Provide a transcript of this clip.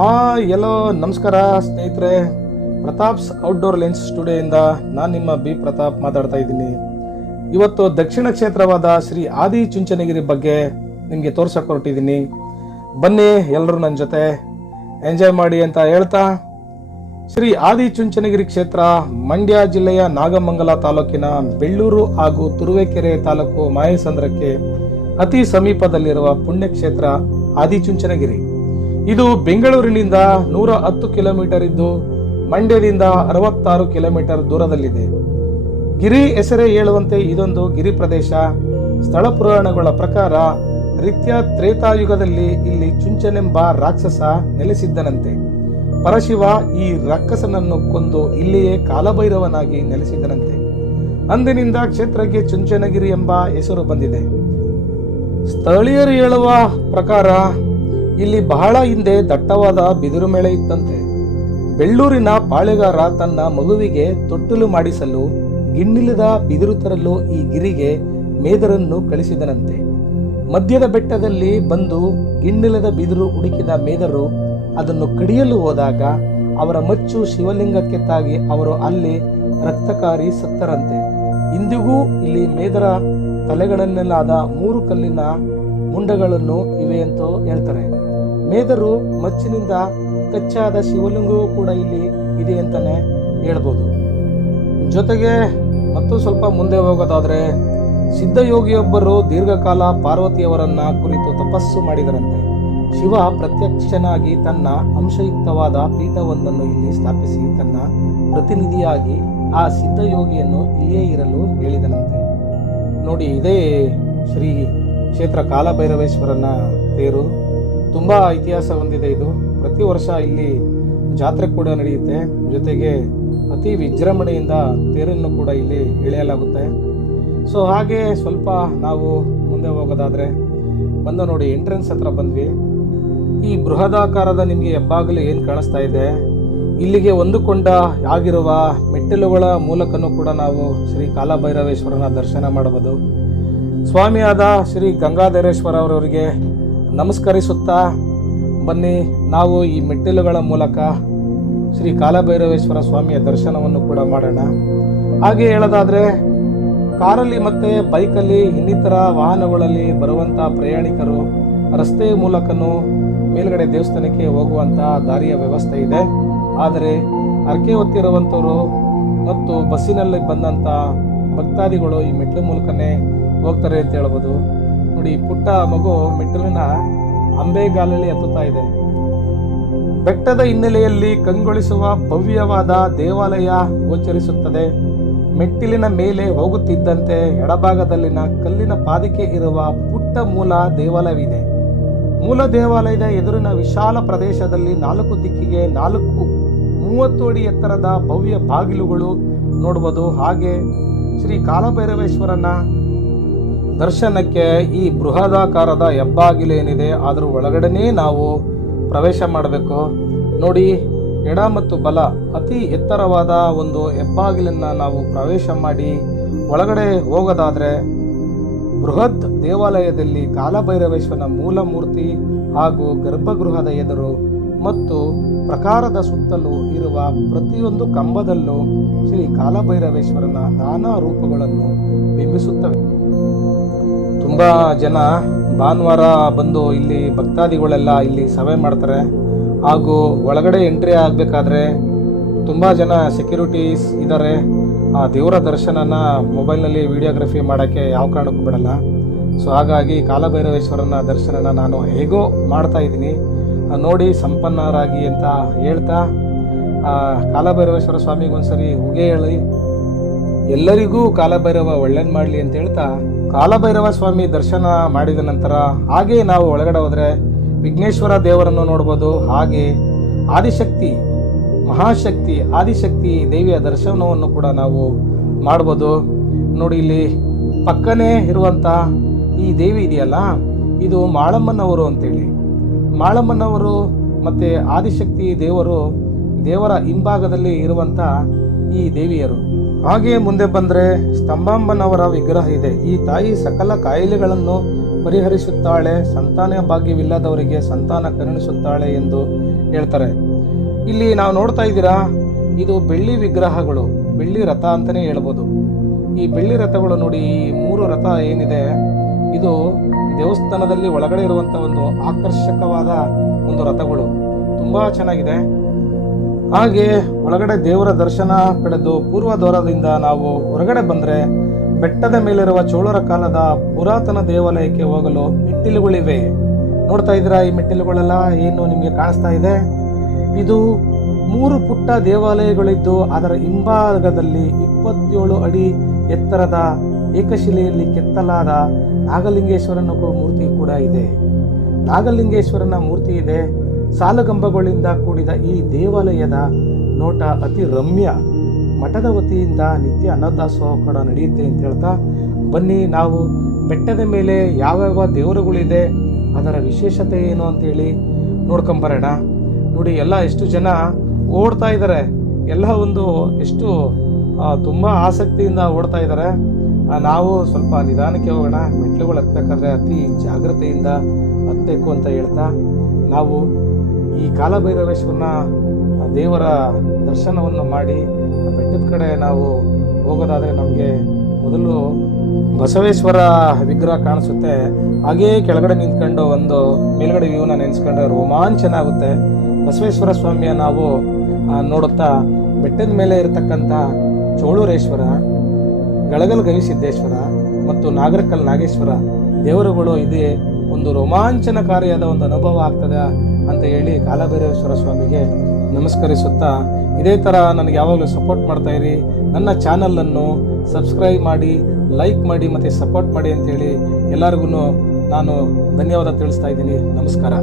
ಎಲ್ಲೋ ನಮಸ್ಕಾರ ಸ್ನೇಹಿತರೆ. ಪ್ರತಾಪ್ಸ್ outdoor lens ಸ್ಟುಡಿಯೋಯಿಂದ ನಾನು ನಿಮ್ಮ ಬಿ ಪ್ರತಾಪ್ ಮಾತಾಡ್ತಾ ಇದ್ದೀನಿ. ಇವತ್ತು ದಕ್ಷಿಣ ಕ್ಷೇತ್ರವಾದ ಶ್ರೀ ಆದಿಚುಂಚನಗಿರಿ ಬಗ್ಗೆ ನಿಮಗೆ ತೋರ್ಸಕ್ಕೆ ಹೊರಟಿದ್ದೀನಿ. ಬನ್ನಿ ಎಲ್ಲರೂ ನನ್ನ ಜೊತೆ ಎಂಜಾಯ್ ಮಾಡಿ ಅಂತ ಹೇಳ್ತಾ, ಶ್ರೀ ಆದಿಚುಂಚನಗಿರಿ ಕ್ಷೇತ್ರ ಮಂಡ್ಯ ಜಿಲ್ಲೆಯ ನಾಗಮಂಗಲ ತಾಲೂಕಿನ ಬೆಳ್ಳೂರು ಹಾಗೂ ತುರುವೇಕೆರೆ ತಾಲೂಕು ಮಾಯಸಂದ್ರಕ್ಕೆ ಅತಿ ಸಮೀಪದಲ್ಲಿರುವ ಪುಣ್ಯಕ್ಷೇತ್ರ ಆದಿಚುಂಚನಗಿರಿ. ಇದು ಬೆಂಗಳೂರಿನಿಂದ 110 ಕಿಲೋಮೀಟರ್ ಇದ್ದು ಮಂಡ್ಯದಿಂದ 66 ಕಿಲೋಮೀಟರ್ ದೂರದಲ್ಲಿದೆ. ಗಿರಿ ಹೆಸರೇ ಹೇಳುವಂತೆ ಇದೊಂದು ಗಿರಿ ಪ್ರದೇಶ. ಸ್ಥಳ ಪುರಾಣಗಳ ಪ್ರಕಾರ ರಿತ್ಯ ತ್ರೇತಾಯುಗದಲ್ಲಿ ಇಲ್ಲಿ ಚುಂಚನೆಂಬ ರಾಕ್ಷಸ ನೆಲೆಸಿದ್ದನಂತೆ. ಪರಶಿವ ಈ ರಾಕ್ಷಸನನ್ನು ಕೊಂದು ಇಲ್ಲಿಯೇ ಕಾಲಭೈರವನಾಗಿ ನೆಲೆಸಿದನಂತೆ. ಅಂದಿನಿಂದ ಕ್ಷೇತ್ರಕ್ಕೆ ಚುಂಚನಗಿರಿ ಎಂಬ ಹೆಸರು ಬಂದಿದೆ. ಸ್ಥಳೀಯರು ಹೇಳುವ ಪ್ರಕಾರ ಇಲ್ಲಿ ಬಹಳ ಹಿಂದೆ ದಟ್ಟವಾದ ಬಿದಿರು ಮೇಳೆ ಇತ್ತಂತೆ. ಬೆಳ್ಳೂರಿನ ಪಾಳೆಗಾರ ತನ್ನ ಮಗುವಿಗೆ ತೊಟ್ಟಲು ಮಾಡಿಸಲು ಗಿಣ್ಣಿಲದ ಬಿದಿರು ತರಲು ಈ ಗಿರಿಗೆ ಮೇದರನ್ನು ಕಳಿಸಿದನಂತೆ. ಮಧ್ಯದ ಬೆಟ್ಟದಲ್ಲಿ ಬಂದು ಗಿಣ್ಣಿಲದ ಬಿದಿರು ಹುಡುಕಿದ ಮೇದರು ಅದನ್ನು ಕಡಿಯಲು ಹೋದಾಗ ಅವರ ಮಚ್ಚು ಶಿವಲಿಂಗಕ್ಕೆ ತಾಗಿ ಅವರು ಅಲ್ಲಿ ರಕ್ತಕಾರಿ ಸತ್ತರಂತೆ. ಇಂದಿಗೂ ಇಲ್ಲಿ ಮೇದರ ತಲೆಗಳನ್ನೆಲ್ಲಾದ 3 ಕಲ್ಲಿನ ಮುಂಡಗಳನ್ನು ಇವೆ ಅಂತ ಹೇಳ್ತಾರೆ. ಮೇದರು ಮಚ್ಚಿನಿಂದ ಕಚ್ಚಾದ ಶಿವಲಿಂಗವೂ ಕೂಡ ಇಲ್ಲಿ ಇದೆ ಅಂತಾನೆ ಹೇಳ್ಬೋದು. ಜೊತೆಗೆ ಮತ್ತು ಸ್ವಲ್ಪ ಮುಂದೆ ಹೋಗೋದಾದ್ರೆ, ಸಿದ್ಧಯೋಗಿಯೊಬ್ಬರು ದೀರ್ಘಕಾಲ ಪಾರ್ವತಿಯವರನ್ನ ಕುರಿತು ತಪಸ್ಸು ಮಾಡಿದರಂತೆ. ಶಿವ ಪ್ರತ್ಯಕ್ಷನಾಗಿ ತನ್ನ ಅಂಶಯುಕ್ತವಾದ ಪೀಠವೊಂದನ್ನು ಇಲ್ಲಿ ಸ್ಥಾಪಿಸಿ ತನ್ನ ಪ್ರತಿನಿಧಿಯಾಗಿ ಆ ಸಿದ್ಧಯೋಗಿಯನ್ನು ಇಲ್ಲಿಯೇ ಇರಲು ಹೇಳಿದನಂತೆ. ನೋಡಿ, ಇದೇ ಶ್ರೀ ಕ್ಷೇತ್ರ ಕಾಲಭೈರವೇಶ್ವರನ ತೇರು. ತುಂಬ ಇತಿಹಾಸ ಹೊಂದಿದೆ ಇದು. ಪ್ರತಿ ವರ್ಷ ಇಲ್ಲಿ ಜಾತ್ರೆ ಕೂಡ ನಡೆಯುತ್ತೆ. ಜೊತೆಗೆ ಅತಿ ವಿಜೃಂಭಣೆಯಿಂದ ತೇರನ್ನು ಕೂಡ ಇಲ್ಲಿ ಎಳೆಯಲಾಗುತ್ತೆ. ಸೊ ಹಾಗೆ ಸ್ವಲ್ಪ ನಾವು ಮುಂದೆ ಹೋಗೋದಾದರೆ ಬಂದು ನೋಡಿ, ಎಂಟ್ರೆನ್ಸ್ ಹತ್ರ ಬಂದ್ವಿ. ಈ ಬೃಹದಾಕಾರದ ನಿಮಗೆ ಹೆಬ್ಬಾಗಲು ಏನು ಕಾಣಿಸ್ತಾ ಇದೆ, ಇಲ್ಲಿಗೆ ಹೊಂದಿಕೊಂಡ ಆಗಿರುವ ಮೆಟ್ಟಿಲುಗಳ ಮೂಲಕನೂ ಕೂಡ ನಾವು ಶ್ರೀ ಕಾಲಭೈರವೇಶ್ವರನ ದರ್ಶನ ಮಾಡಬಹುದು. ಸ್ವಾಮಿಯಾದ ಶ್ರೀ ಗಂಗಾಧರೇಶ್ವರ ಅವರವರಿಗೆ ನಮಸ್ಕರಿಸುತ್ತಾ ಬನ್ನಿ, ನಾವು ಈ ಮೆಟ್ಟಿಲುಗಳ ಮೂಲಕ ಶ್ರೀ ಕಾಲಭೈರವೇಶ್ವರ ಸ್ವಾಮಿಯ ದರ್ಶನವನ್ನು ಕೂಡ ಮಾಡೋಣ. ಹಾಗೆ ಹೇಳೋದಾದರೆ, ಕಾರಲ್ಲಿ ಮತ್ತು ಬೈಕಲ್ಲಿ ಇನ್ನಿತರ ವಾಹನಗಳಲ್ಲಿ ಬರುವಂಥ ಪ್ರಯಾಣಿಕರು ರಸ್ತೆಯ ಮೂಲಕನೂ ಮೇಲ್ಗಡೆ ದೇವಸ್ಥಾನಕ್ಕೆ ಹೋಗುವಂಥ ದಾರಿಯ ವ್ಯವಸ್ಥೆ ಇದೆ. ಆದರೆ ಹರಕೆ ಹೊತ್ತಿರುವಂಥವರು ಮತ್ತು ಬಸ್ಸಿನಲ್ಲಿ ಬಂದಂಥ ಭಕ್ತಾದಿಗಳು ಈ ಮೆಟ್ಟಿಲು ಮೂಲಕನೇ ಹೋಗ್ತಾರೆ ಅಂತ ಹೇಳ್ಬೋದು. ನೋಡಿ, ಪುಟ್ಟ ಮಗು ಮೆಟ್ಟಿಲಿನ ಅಂಬೆಗಾಲಲ್ಲಿ ಹತ್ತುತ್ತಾ ಇದೆ. ಬೆಟ್ಟದ ಹಿನ್ನೆಲೆಯಲ್ಲಿ ಕಂಗೊಳಿಸುವ ಭವ್ಯವಾದ ದೇವಾಲಯ ಗೋಚರಿಸುತ್ತದೆ. ಮೆಟ್ಟಿಲಿನ ಮೇಲೆ ಹೋಗುತ್ತಿದ್ದಂತೆ ಎಡಭಾಗದಲ್ಲಿನ ಕಲ್ಲಿನ ಪಾದಿಕೆ ಇರುವ ಪುಟ್ಟ ಮೂಲ ದೇವಾಲಯವಿದೆ. ಮೂಲ ದೇವಾಲಯದ ಎದುರಿನ ವಿಶಾಲ ಪ್ರದೇಶದಲ್ಲಿ 4 ದಿಕ್ಕಿಗೆ 30 ಅಡಿ ಎತ್ತರದ ಭವ್ಯ ಬಾಗಿಲುಗಳು ನೋಡಬಹುದು. ಹಾಗೆ ಶ್ರೀ ಕಾಲಭೈರವೇಶ್ವರನ ದರ್ಶನಕ್ಕೆ ಈ ಬೃಹದಾಕಾರದ ಹೆಬ್ಬಾಗಿಲು ಏನಿದೆ ಅದರ ಒಳಗಡೆನೇ ನಾವು ಪ್ರವೇಶ ಮಾಡಬೇಕು. ನೋಡಿ, ಎಡ ಮತ್ತು ಬಲ ಅತಿ ಎತ್ತರವಾದ ಒಂದು ಹೆಬ್ಬಾಗಿಲನ್ನು ನಾವು ಪ್ರವೇಶ ಮಾಡಿ ಒಳಗಡೆ ಹೋಗೋದಾದರೆ ಬೃಹತ್ ದೇವಾಲಯದಲ್ಲಿ ಕಾಲಭೈರವೇಶ್ವರನ ಮೂಲ ಮೂರ್ತಿ ಹಾಗೂ ಗರ್ಭಗೃಹದ ಎದುರು ಮತ್ತು ಪ್ರಕಾರದ ಸುತ್ತಲೂ ಇರುವ ಪ್ರತಿಯೊಂದು ಕಂಬದಲ್ಲೂ ಶ್ರೀ ಕಾಲಭೈರವೇಶ್ವರನ ನಾನಾ ರೂಪಗಳನ್ನು ಬಿಂಬಿಸುತ್ತವೆ. ತುಂಬ ಜನ ಭಾನುವಾರ ಬಂದು ಇಲ್ಲಿ ಭಕ್ತಾದಿಗಳೆಲ್ಲ ಇಲ್ಲಿ ಸಭೆ ಮಾಡ್ತಾರೆ. ಹಾಗೂ ಒಳಗಡೆ ಎಂಟ್ರಿ ಆಗಬೇಕಾದ್ರೆ ತುಂಬ ಜನ ಸೆಕ್ಯೂರಿಟೀಸ್ ಇದ್ದಾರೆ. ಆ ದೇವರ ದರ್ಶನನ ಮೊಬೈಲ್ನಲ್ಲಿ ವಿಡಿಯೋಗ್ರಫಿ ಮಾಡೋಕ್ಕೆ ಯಾವ ಕಾರಣಕ್ಕೂ ಬಿಡಲ್ಲ. ಸೊ ಹಾಗಾಗಿ ಕಾಲಭೈರವೇಶ್ವರನ ದರ್ಶನನ ನಾನು ಹೇಗೋ ಮಾಡ್ತಾ ಇದ್ದೀನಿ, ನೋಡಿ ಸಂಪನ್ನರಾಗಿ ಅಂತ ಹೇಳ್ತಾ, ಕಾಲಭೈರವೇಶ್ವರ ಸ್ವಾಮಿಗೊಂದ್ಸರಿ ಉಗೆ ಹೇಳಿ ಎಲ್ಲರಿಗೂ ಕಾಲಭೈರವ ಒಳ್ಳೇದು ಮಾಡಲಿ ಅಂತ ಹೇಳ್ತಾ, ಕಾಲಭೈರವ ಸ್ವಾಮಿ ದರ್ಶನ ಮಾಡಿದ ನಂತರ ಹಾಗೆ ನಾವು ಒಳಗಡೆ ಹೋದರೆ ವಿಘ್ನೇಶ್ವರ ದೇವರನ್ನು ನೋಡ್ಬೋದು. ಹಾಗೆ ಆದಿಶಕ್ತಿ ಮಹಾಶಕ್ತಿ ಆದಿಶಕ್ತಿ ದೇವಿಯ ದರ್ಶನವನ್ನು ಕೂಡ ನಾವು ಮಾಡ್ಬೋದು. ನೋಡಿ, ಇಲ್ಲಿ ಪಕ್ಕನೇ ಇರುವಂಥ ಈ ದೇವಿ ಇದೆಯಲ್ಲ, ಇದು ಮಾಳಮ್ಮನವರು ಅಂತೇಳಿ. ಮಾಳಮ್ಮನವರು ಮತ್ತು ಆದಿಶಕ್ತಿ ದೇವರ ಹಿಂಭಾಗದಲ್ಲಿ ಇರುವಂಥ ಈ ದೇವಿಯರು. ಹಾಗೆ ಮುಂದೆ ಬಂದರೆ ಸ್ತಂಭಾಂಬನವರ ವಿಗ್ರಹ ಇದೆ. ಈ ತಾಯಿ ಸಕಲ ಕಾಯಿಲೆಗಳನ್ನು ಪರಿಹರಿಸುತ್ತಾಳೆ, ಸಂತಾನ ಭಾಗ್ಯವಿಲ್ಲದವರಿಗೆ ಸಂತಾನ ಕರುಣಿಸುತ್ತಾಳೆ ಎಂದು ಹೇಳ್ತಾರೆ. ಇಲ್ಲಿ ನಾವು ನೋಡ್ತಾ ಇದ್ದೀರಾ, ಇದು ಬೆಳ್ಳಿ ವಿಗ್ರಹಗಳು, ಬೆಳ್ಳಿ ರಥ ಅಂತಲೇ ಹೇಳ್ಬೋದು. ಈ ಬೆಳ್ಳಿ ರಥಗಳು ನೋಡಿ, ಈ 3 ರಥ ಏನಿದೆ ಇದು ದೇವಸ್ಥಾನದಲ್ಲಿ ಒಳಗಡೆ ಇರುವಂಥ ಒಂದು ಆಕರ್ಷಕವಾದ ಒಂದು ರಥಗಳು, ತುಂಬ ಚೆನ್ನಾಗಿದೆ. ಹಾಗೆ ಒಳಗಡೆ ದೇವರ ದರ್ಶನ ಪಡೆದು ಪೂರ್ವ ದ್ವಾರದಿಂದ ನಾವು ಹೊರಗಡೆ ಬಂದರೆ ಬೆಟ್ಟದ ಮೇಲಿರುವ ಚೋಳರ ಕಾಲದ ಪುರಾತನ ದೇವಾಲಯಕ್ಕೆ ಹೋಗಲು ಮೆಟ್ಟಿಲುಗಳಿವೆ. ನೋಡ್ತಾ ಇದ್ದೀರಾ, ಈ ಮೆಟ್ಟಿಲುಗಳೆಲ್ಲ ಏನು ನಿಮಗೆ ಕಾಣಿಸ್ತಾ ಇದೆ? ಇದು 3 ಪುಟ್ಟ ದೇವಾಲಯಗಳಿದ್ದು ಅದರ ಹಿಂಭಾಗದಲ್ಲಿ 27 ಅಡಿ ಎತ್ತರದ ಏಕಶಿಲೆಯಲ್ಲಿ ಕೆತ್ತಲಾದ ನಾಗಲಿಂಗೇಶ್ವರನ ಮೂರ್ತಿ ಕೂಡ ಇದೆ. ನಾಗಲಿಂಗೇಶ್ವರನ ಮೂರ್ತಿ ಇದೆ. ಸಾಲುಗಂಬಗಳಿಂದ ಕೂಡಿದ ಈ ದೇವಾಲಯದ ನೋಟ ಅತಿ ರಮ್ಯ. ಮಠದ ವತಿಯಿಂದ ನಿತ್ಯ ಅನ್ನದಾಸೋಹ ಕೂಡ ನಡೆಯುತ್ತೆ ಅಂತ ಹೇಳ್ತಾ, ಬನ್ನಿ ನಾವು ಬೆಟ್ಟದ ಮೇಲೆ ಯಾವ್ಯಾವ ದೇವರುಗಳಿದೆ, ಅದರ ವಿಶೇಷತೆ ಏನು ಅಂತೇಳಿ ನೋಡ್ಕೊಂಬರೋಣ. ನೋಡಿ, ಎಲ್ಲ ಎಷ್ಟು ಜನ ಓಡ್ತಾ ಇದ್ದಾರೆ, ಎಲ್ಲ ಒಂದು ಎಷ್ಟು ತುಂಬ ಆಸಕ್ತಿಯಿಂದ ಓಡ್ತಾ ಇದ್ದಾರೆ. ನಾವು ಸ್ವಲ್ಪ ನಿಧಾನಕ್ಕೆ ಹೋಗೋಣ. ಮೆಟ್ಲುಗಳು ಹತ್ತಬೇಕಾದ್ರೆ ಅತಿ ಜಾಗ್ರತೆಯಿಂದ ಹತ್ತಬೇಕು ಅಂತ ಹೇಳ್ತಾ, ನಾವು ಈ ಕಾಲಭೈರವೇಶ್ವರನ ದೇವರ ದರ್ಶನವನ್ನು ಮಾಡಿ ಬೆಟ್ಟದ ಕಡೆ ನಾವು ಹೋಗೋದಾದರೆ ನಮಗೆ ಮೊದಲು ಬಸವೇಶ್ವರ ವಿಗ್ರಹ ಕಾಣಿಸುತ್ತೆ. ಹಾಗೇ ಕೆಳಗಡೆ ನಿಂತ್ಕೊಂಡು ಒಂದು ಮೇಲ್ಗಡೆ ವ್ಯೂನ ನೆನೆಸ್ಕೊಂಡ್ರೆ ರೋಮಾಂಚನ ಆಗುತ್ತೆ. ಬಸವೇಶ್ವರ ಸ್ವಾಮಿಯ ನಾವು ನೋಡುತ್ತಾ ಬೆಟ್ಟದ ಮೇಲೆ ಇರತಕ್ಕಂಥ ಚೋಳೂರೇಶ್ವರ, ಗಳಗಲ್ ಗವಿಸಿದ್ದೇಶ್ವರ ಮತ್ತು ನಾಗರಕಲ್ ನಾಗೇಶ್ವರ ದೇವರುಗಳು ಇದೆ. ಒಂದು ರೋಮಾಂಚನಕಾರಿಯಾದ ಒಂದು ಅನುಭವ ಆಗ್ತದೆ ಅಂತ ಹೇಳಿ ಕಾಲಭೈರವೇಶ್ವರ ಸ್ವಾಮಿಗೆ ನಮಸ್ಕರಿಸುತ್ತಾ, ಇದೇ ಥರ ನನಗೆ ಯಾವಾಗಲೂ ಸಪೋರ್ಟ್ ಮಾಡ್ತಾ ಇರಿ. ನನ್ನ ಚಾನಲನ್ನು ಸಬ್ಸ್ಕ್ರೈಬ್ ಮಾಡಿ, ಲೈಕ್ ಮಾಡಿ ಮತ್ತು ಸಪೋರ್ಟ್ ಮಾಡಿ ಅಂತೇಳಿ ಎಲ್ಲರಿಗೂ ನಾನು ಧನ್ಯವಾದ ತಿಳಿಸ್ತಾ ಇದ್ದೀನಿ. ನಮಸ್ಕಾರ.